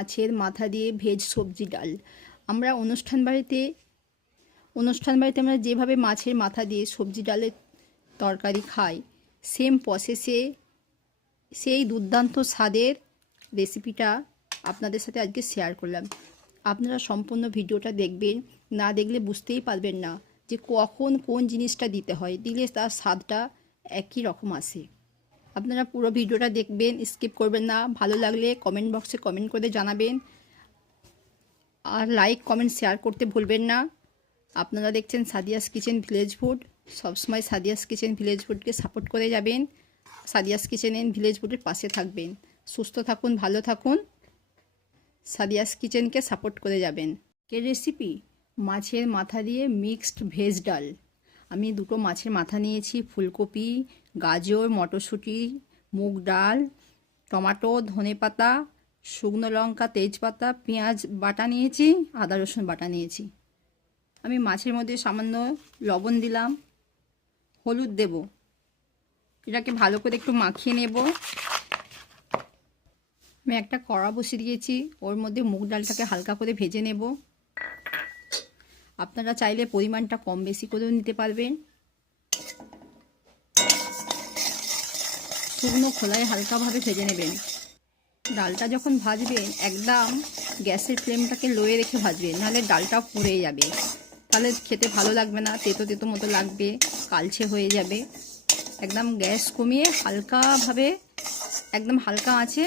মাছের মাথা দিয়ে ভেজ সবজি ডাল। আমরা অনুষ্ঠান বাড়িতে অনুষ্ঠান বাড়িতে আমরা যেভাবে মাছের মাথা দিয়ে সবজি ডালের তরকারি খাই সেম প্রসেসে সেই দুর্দান্ত স্বাদের রেসিপিটা আপনাদের সাথে আজকে শেয়ার করলাম। আপনারা সম্পূর্ণ ভিডিওটা দেখবেন, না দেখলে বুঝতেই পারবেন না যে কখন কোন জিনিসটা দিতে হয়, দিলে তার স্বাদটা একই রকম আসে। আপনারা পুরো ভিডিওটা দেখবেন স্কিপ করবেন না। ভালো লাগলে কমেন্ট বক্সে কমেন্ট করে জানাবেন। আর লাইক কমেন্ট শেয়ার করতে ভুলবেন না। আপনারা দেখছেন সাদিয়াস কিচেন ভিলেজ ফুড। সবসময় সাদিয়াস কিচেন ভিলেজ ফুডকে সাপোর্ট করে যাবেন। সাদিয়াস কিচেন এন্ড ভিলেজ ফুডের পাশে থাকবেন। সুস্থ থাকুন, ভালো থাকুন। সাদিয়াস কিচেনকে সাপোর্ট করে যাবেন। কে রেসিপি মাছের মাথা দিয়ে মিক্সড ভেজ ডাল। আমি দুটো মাছের মাথা নিয়েছি, ফুলকপি গাজর, মটরশুঁটি, মুগ ডাল, টমাটো, ধনেপাতা, শুকনো লঙ্কা, তেজপাতা, পেঁয়াজ বাটা নিয়েছি, আদা রসুন বাটা নিয়েছি। আমি মাছের মধ্যে সামান্য লবণ দিলাম, হলুদ দেব। এটাকে ভালো করে একটু মাখিয়ে নেব। আমি একটা কড়া বসিয়ে দিয়েছি, ওর মধ্যে মুগ ডালটাকে হালকা করে ভেজে নেব। আপনারা চাইলে পরিমাণটা কম বেশি করেও নিতে পারবেন। শুকনো খোলায় হালকাভাবে ভেজে নেবেন। ডালটা যখন ভাজবেন একদম গ্যাসের ফ্লেমটাকে লোয়ে রেখে ভাজবেন নাহলে ডালটা পুড়ে যাবে। তাহলে খেতে ভালো লাগবে না, তেতো তেতো মতো লাগবে কালছে হয়ে যাবে। একদম গ্যাস কমিয়ে হালকাভাবে, একদম হালকা আছে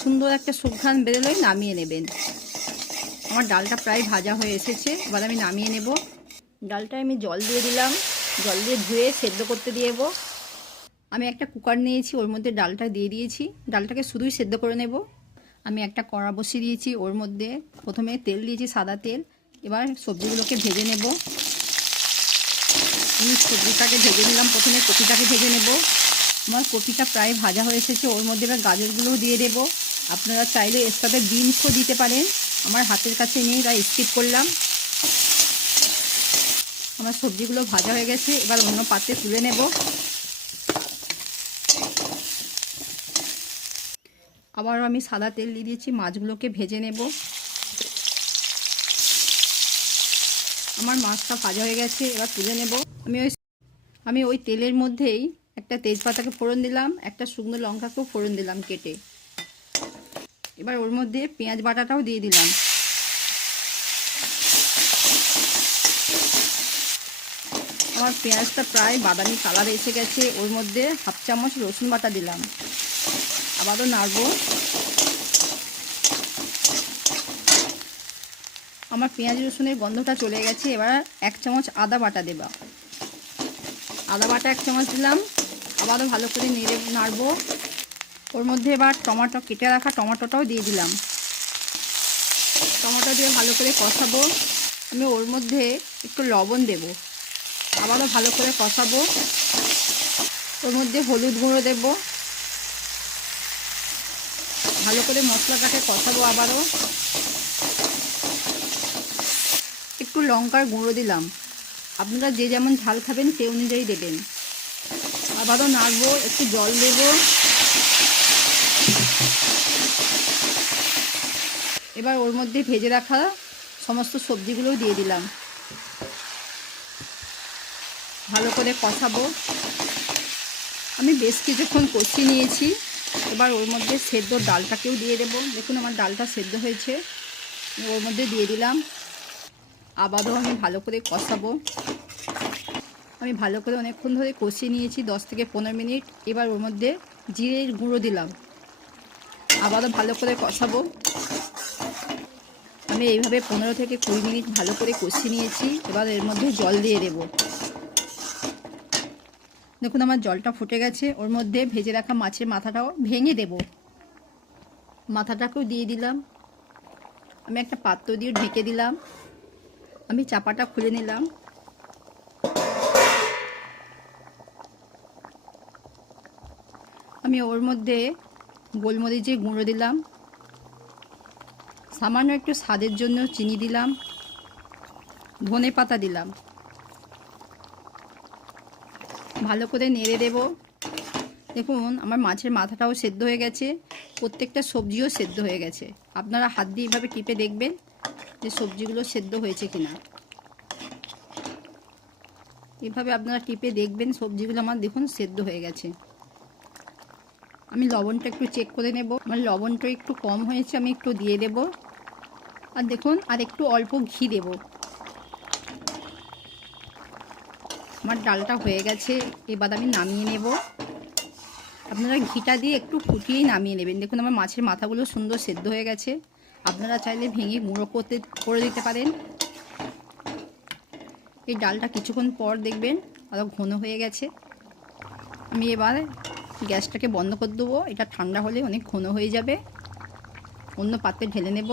সুন্দর একটা সুঘ্রাণ বেরোলেই নামিয়ে নেবেন। আমার ডালটা প্রায় ভাজা হয়ে এসেছে, এবার আমি নামিয়ে নেব। ডালটায় আমি জল দিয়ে দিলাম। জল দিয়ে ধুয়ে সেদ্ধ করতে দিয়ে আমি একটা কুকার নিয়েছি, ওর মধ্যে ডালটা দিয়ে দিয়েছি। ডালটাকে শুধুই সেদ্ধ করে নেব। আমি একটা কড়া বসিয়ে দিয়েছি, ওর মধ্যে প্রথমে তেল দিয়েছি, সাদা তেল। এবার সবজিগুলোকে ভেজে নেব। আমি সবজিটাকে ভেজে নিলাম, প্রথমে কপিটাকে ভেজে নেব। আমার কপিটা প্রায় ভাজা হয়ে এসেছে, ওর মধ্যে এবার গাজরগুলোও দিয়ে দেব। আপনারা চাইলে এর সাথে বিনসও দিতে পারেন। আমার হাতের কাছে নেই, তাই স্কিপ করলাম। আমার সবজিগুলো ভাজা হয়ে গেছে, এবার অন্য পাত্রে তুলে নেব। আবারও আমি সাদা তেল দিয়ে দিয়েছি, মাছগুলোকে ভেজে নেব। আমার মাছটা ভাজা হয়ে গেছে, এবার তুলে নেব। আমি ওই আমি ওই তেলের মধ্যেই একটা তেজপাতাকে ফোড়ন দিলাম, একটা শুকনো লঙ্কাকেও ফোড়ন দিলাম কেটে। এবার ওর মধ্যে পেঁয়াজ বাটাটাও দিয়ে দিলাম। আমার পেঁয়াজটা প্রায় বাদামি কালার এসে গেছে, ওর মধ্যে হাফ চামচ রসুন বাটা দিলাম। আবারও নাড়বো। আমার পেঁয়াজ রসুনের গন্ধটা চলে গেছে, এবার এক চামচ আদা বাটা দেবা। আদা বাটা এক চামচ দিলাম, আবারও ভালো করে নেড়ে নাড়বো। ওর মধ্যে এবার টমাটো, কেটে রাখা টমাটোটাও দিয়ে দিলাম। টমাটো দিয়ে ভালো করে কষাবো। আমি ওর মধ্যে একটু লবণ দেব। আবারও ভালো করে কষাবো। ওর মধ্যে হলুদ গুঁড়ো দেবো। ভালো করে মশলাটাকে কষাবো আবারও। একটু লঙ্কার গুঁড়ো দিলাম। আপনারা যে যেমন ঝাল খাবেন সে অনুযায়ী দেবেন। আবারও নাড়বো, একটু জল দেব। এবার ওর মধ্যে ভেজে রাখা সমস্ত সবজিগুলোও দিয়ে দিলাম। ভালো করে কষাবো। আমি বেশ কিছুক্ষণ কষিয়ে নিয়েছি। এবার ওর মধ্যে সেদ্ধ ডালটাকেও দিয়ে দেবো। দেখুন আমার ডালটা সেদ্ধ হয়েছে। ওর মধ্যে দিয়ে দিলাম। আবারও আমি ভালো করে কষাবো। আমি ভালো করে অনেকক্ষণ ধরে কষিয়ে নিয়েছি, দশ থেকে পনেরো মিনিট। এবার ওর মধ্যে জিরের গুঁড়ো দিলাম। আবারও ভালো করে কষাবো। আমি এইভাবে পনেরো থেকে কুড়ি মিনিট ভালো করে কষিয়ে নিয়েছি। এবার এর মধ্যে জল দিয়ে দেবো। দেখুন আমার জলটা ফুটে গেছে, ওর মধ্যে ভেজে রাখা মাছের মাথাটাও ভেঙে দেব। মাথাটাকেও দিয়ে দিলাম। আমি একটা পাত্র দিয়ে ঢেকে দিলাম। আমি চাপাটা খুলে নিলাম। আমি ওর মধ্যে গোলমরিচের গুঁড়ো দিলাম। সামান্য একটু স্বাদের জন্য চিনি দিলাম। ধনে পাতা দিলাম। ভালো করে নেড়ে দেব। দেখুন, আমার মাছের মাথাটাও সেদ্ধ হয়ে গেছে। প্রত্যেকটা সবজিও সেদ্ধ হয়ে গেছে। আপনারা হাত দিয়ে এভাবে টিপে দেখবেন যে সবজিগুলো সেদ্ধ হয়েছে কিনা। এভাবে আপনারা টিপে দেখবেন সবজিগুলো আমার দেখুন সেদ্ধ হয়ে গেছে। আমি লবণটা একটু চেক করে নেব। আমার লবণটা একটু কম হয়েছে, আমি একটু দিয়ে দেব। আর দেখুন, আর একটু অল্প ঘি দেব। আমার ডালটা হয়ে গেছে, এবার আমি নামিয়ে নেব। আপনারা ঘিটা দিয়ে একটু ফুটিয়েই নামিয়ে নেবেন। দেখুন আমার মাছের মাথাগুলো সুন্দর সেদ্ধ হয়ে গেছে। আপনারা চাইলে ভেঙে গুঁড়ো করতে, করে দিতে পারেন। এই ডালটা কিছুক্ষণ পর দেখবেন আরও ঘন হয়ে গেছে। আমি এবার গ্যাসটাকে বন্ধ করে দেবো। এটা ঠান্ডা হলে অনেক ঘন হয়ে যাবে। অন্য পাত্রে ঢেলে নেব।